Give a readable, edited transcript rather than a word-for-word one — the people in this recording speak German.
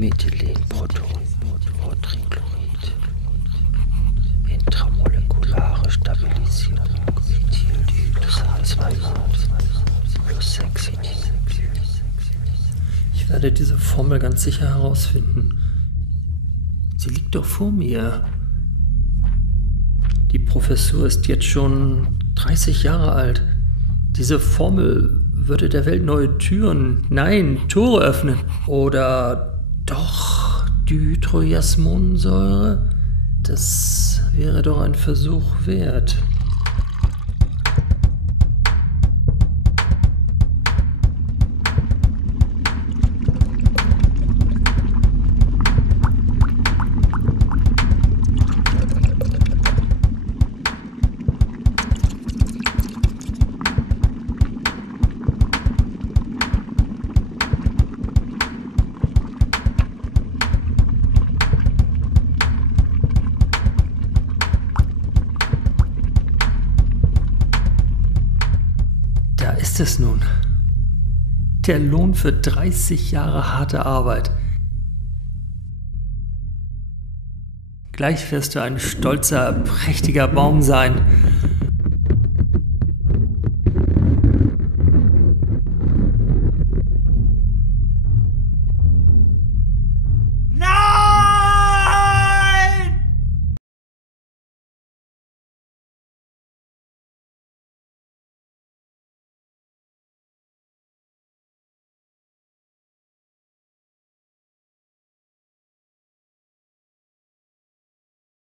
Methylenproton, Triclorid, intramolekulare Stabilisierung, Ethyldihydrosalzweimal plus 6 Ethylenglykol. Ich werde diese Formel ganz sicher herausfinden. Sie liegt doch vor mir. Die Professur ist jetzt schon 30 Jahre alt. Diese Formel würde der Welt neue Türen, nein, Tore öffnen. Oder doch Dihydrojasmonsäure? Das wäre doch ein Versuch wert. Da ist es nun. Der Lohn für 30 Jahre harte Arbeit. Gleich wirst du ein stolzer, prächtiger Baum sein